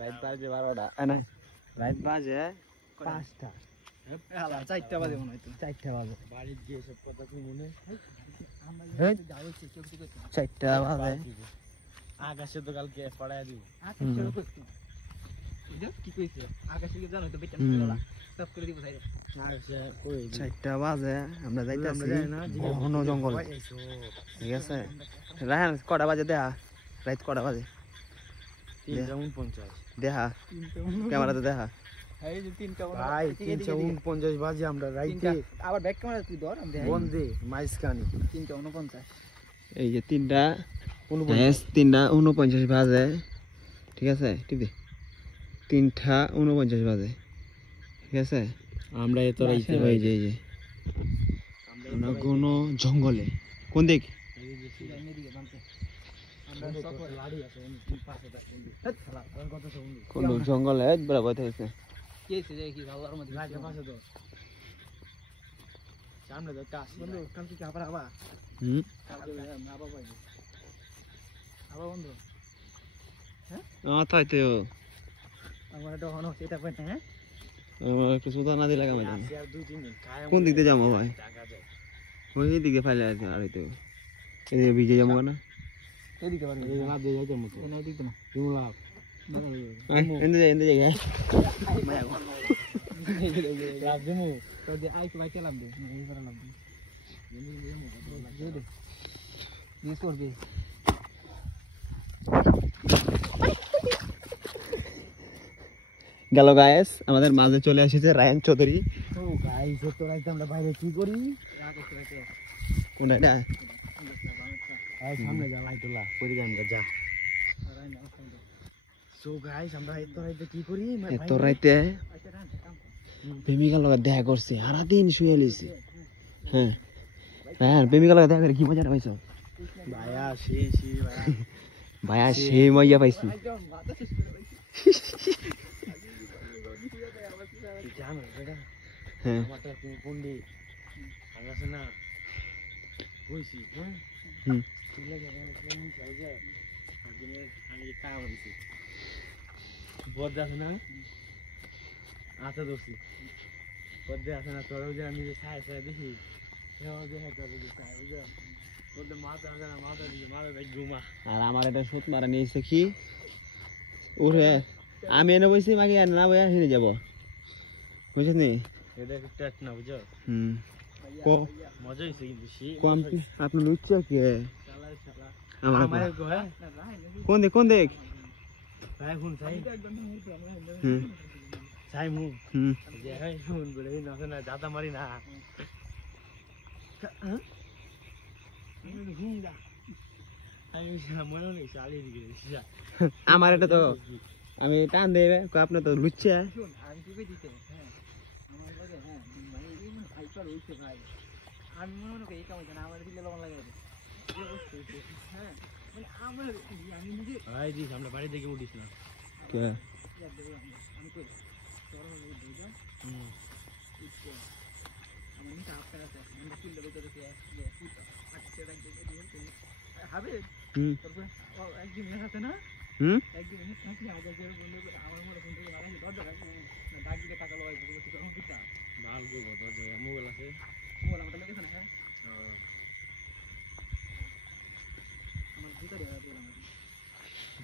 রাত বাজে 12টা না রাত বাজে 5টা 4টা বাজে মনে হয় 4টা বাজে বাড়ির গিয়ে সব কথা কি মনে হ্যাঁ 4টা বাজে আকাশে তো কালকে পড়ায় দিব কি কইছে আকাশে কি জানো তো বেটা না সব করে দিব সাইড আকাশে কই 4টা বাজে আমরা যাইতাছি ঘন জঙ্গল ঠিক আছে রাহান কটা বাজে দেখা রাত কটা বাজে 3:49 দেখা ক্যামেরাতে দেখা এই যে 3টা ভাই 3:49 বাজে আমরা রাইতে আবার ব্যাক ক্যামেরা তুই ধর আমি দেখাই বন্ধে মাইসকানি 3:49 এই যে 3:49 বাজে ঠিক আছে টিভি 3:49 বাজে ঠিক আছে আমরা এত রাইতে ওই যে আমরা ঘন জঙ্গলে কোন দিক কোন জঙ্গলে বরাবর হয়েছে কেছে যে কি আল্লাহর মধ্যে লাগে পাশে তো সামনে তো কাজ বন্ধু কালকে কি আবার আবার কালকে আবার পাইবো আবার বন্ধু তাই তো আমার এটা হনো সেটা কই না আমার একটু সুদা না দিলে কেমন আর 2-3 দিন কায় কোন দিক দিয়ে যাবো ভাই টাকা যায় ওই দিকে ফাইলে আছে আর তো এদিকে ভিজে যাবো না এদিকে পারবে এই লাভ দিয়ে যাইতে মতো না এদিকে না তুমি লাভ এন্ড জায়গা মায়া গো লাভ দেমু তো দে আই কি ভাই লাভ দে এই করে লাভ দে দে নিস করবে গেল গায়েস আমাদের মাঝে চলে এসেছে রায়ান চৌধুরী ও গাইস তো রাইতে আমরা বাইরে কি করি কোন এটা এই সামনে যা লাইটলা করি গানটা যা সো গাইস আমরা এত রাইতে কি করি এত রাইতে প্রেমিকার লগে দেখা করছে সারাদিন শুয়ে লিছি হ্যাঁ রায়ান প্রেমিকার লগে দেখা করে কি মজা পাইছো ভাইয়া সে ভাইয়া সেই মজা পাইছি জানো এটা হ্যাঁ আমারটা তুমি কোনডি আগাছে না কইছি হ্যাঁ তুই লাগে কোন চাই যায় আজকে আমি কাম হইছে বড় আছে না আচ্ছা দোস্তি বড় আছে না তোর যে আমি যে ছায় ছায় দেখি হেও দেখে তোর যে ছায় বুঝা বড় মাথা আছে না মাথা দিয়ে মাথা দেখ ঘুমা আর আমার এটা সুত মারা নিয়েছে কি ওরে আমি এনে বইছি মাকে না বইয়া হিনে যাব বুঝছ নি এটা একটা টেট না বুঝো কো মজা হইছে কিন্তু সি কম আপনি লুচ্চা কে চালাই চালা আমার কো হ্যাঁ কোন দেখ ভাই হুন চাই চাই মু যে হ্যাঁ হুন বলে না না দাদা মারি না হুন দা আমি মনে নেই চালি দিকে আমার এটা তো আমি টান দেবে আপনি তো লুচ্চা আমি কি কই দিতে হ্যাঁ আমার লাগে হ্যাঁ মানে এই ভাইপার হইছে ভাই আমি মনে করি এই কাম না আমার দিলে লবণ লাগাই দে হ্যাঁ মানে আমার আমি নিজে ভাই দিস আমরা বাড়ি থেকে উঠিস না কে আমি কই তোর মনে দুই দাও আমার নিটা আপনার আছে আমরা কিল দেব তোকে যে ফুটা আচ্ছা রাখ দে হবে তারপর একদিন আছে না একদিন থাকি আগে যে বন্ধু আমার মনে বন্ধু মারাই দরজা রাখি না ডাক দিকে টাকা লগাই দেবো তুই কোন কিটা ভাল গো দরজা মোবাইল আছে মোবাইল আমার লাগে না হ্যাঁ আমার জুতা দেওয়া দিলাম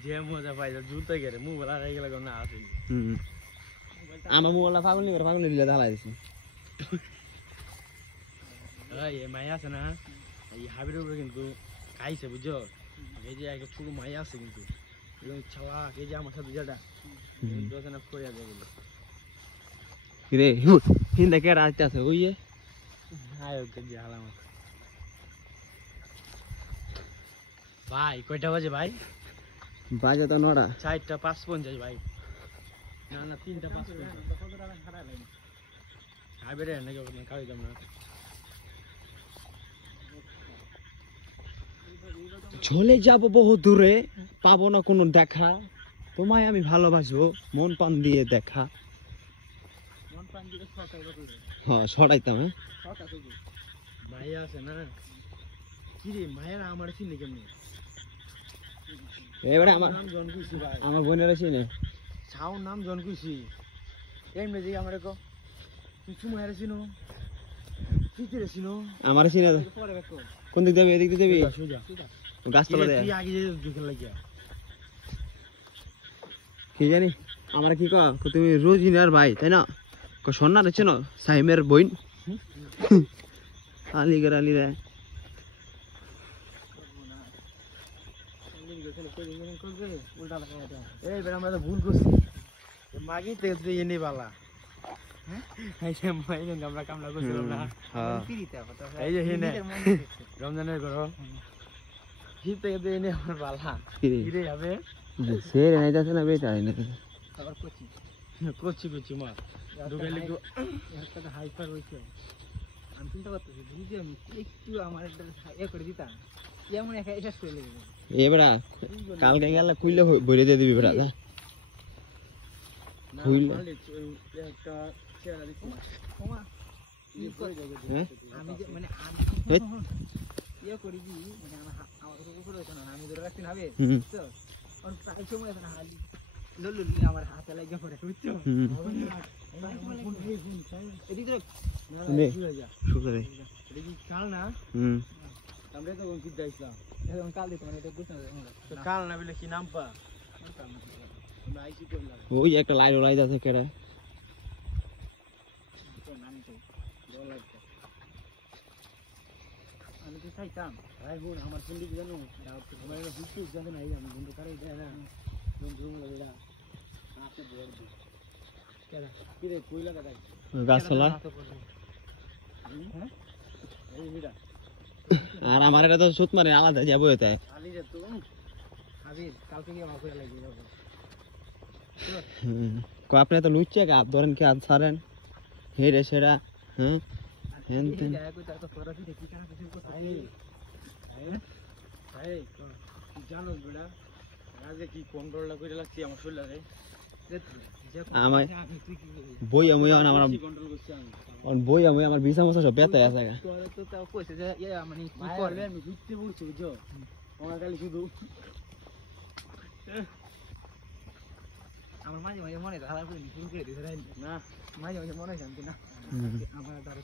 যে মজা পাই জুতা গেরে মোবাইল আর গেলে না আছে আমার মোবাইল পাগল দিলে ঢালাই দিছি এই মায়া আছে না এই হাবির উপরে কিন্তু খাইছে বুঝছো এই যে একটা ছোট মায়া আছে কিন্তু ছাওয়া এই যে আমার সাথে যেটা দোকানে কইয়া দেব রে হিন্দা কে রাতে আছে ওই আয় ওকে যে হালাম ভাই কয়টা বাজে ভাই বাজে তো 9টা 4টা 5:50 ভাই না না 3টা 5:50 হাইবে নাকি ওখানে খাই দাম না চলে যাব বহু দূরে পাবো না কোনো দেখা তোমায় আমি ভালোবাসবো মন প্রাণ দিয়ে দেখা মন প্রাণ দিয়ে হ্যাঁ ছড়াইতাম হ্যাঁ মায়া আছে না কি রে মায়ের আমার চিনি কেমনি এবারে আমার নাম জন কইছি ভাই আমার বোনের চিনে ছাউ নাম জন কইছি এমনি যে আমারে কো তুই সময় হারাছিনো ফিতে রেছিনো আমার চিনে পরে দেখো কোন দিক যাবি এদিক দিয়ে যাবি সোজা গাছতলা দেয় তুই আগে যে ঢুকে লাগিয়া কি জানি আমার কি কো তুমি রোজিনার ভাই তাই না কো সোনা রেছে না সাইমের বইন আলিগর আলি রে এই বেটা আমরা তো ভুল করছি মাগি তে তুই এনে বালা হ্যাঁ এই যে মাইন আমরা কামলা করছিলাম না হ্যাঁ এই যে হিনে রমজানের করো হিত থেকে তুই এনে আমার বালা কিরে হবে সে নাই যাচ্ছে না বেটা এনে আবার কোচি কোচি মা ঢুকাইলে তো একটা হাইপার হইছে আমি চিন্তা করতেছি বুঝি আমি একটু আমার একটা এ করে দিতাম এমন একা এটা করে লেগে এবারে কালকে গেলে কুইলে ভরে দিয়ে দিবি বেটা যা খুইলে একটা চেহারা দিছি ওমা হ্যাঁ আমি যে মানে আমি ইয়ে করি কি মানে আমার উপর হইতো না আমি ধরে রাখছি না হবে তো আর প্রায় সময় না হালি ললু আমার হাতে লাগে পড়ে বুঝছো এদিকে নে যা শুকরে এটা কি কাল না আমরা তো কোন কিদা ইসলাম এখন কাল দিতে মানে এটা বুঝছ না তো কাল না বলে কি নাম পা আমরা আইসি করলাম ওই একটা লাইট ওলাই যাচ্ছে কেডা তো নাম তো ভালো লাগছে আমি তো চাইতাম ভাই বোন আমার পন্ডিত জানো আমার এটা বুঝতে জানো না এই আমি বন্ধু করে দেয় না বন্ধু লাগা আপনি বল দি কেডা কি রে কইলা কাটা গাছতলা হ্যাঁ এই মিডা আর আমার এটা তো সুত মারে আলাদা যাবো এতে আলি রে তো আবির কালকে গিয়ে মাফিয়া লাগিয়ে যাবো কো আপনি তো লুচছে গা ধরেন কি আজ ছাড়েন হে রে সেরা হ্যাঁ হেন তেন জানো বেড়া আজকে কি কন্ট্রোলটা করে লাগছি আমার শরীরে আমার বই আমি আমার কন্ট্রোল করছি আমি বই আমি আমার বিছা মশা সব বেতায় আছে গা তো তাও কইছে যে মানে কি করবে আমি বুঝতে বলছি বুঝছো আমার খালি শুধু আমার মাঝে মাঝে মনে হয় হারা করে শুরু করে দিতে না মাঝে মাঝে মনে হয় জানতে না আমার দ্বারা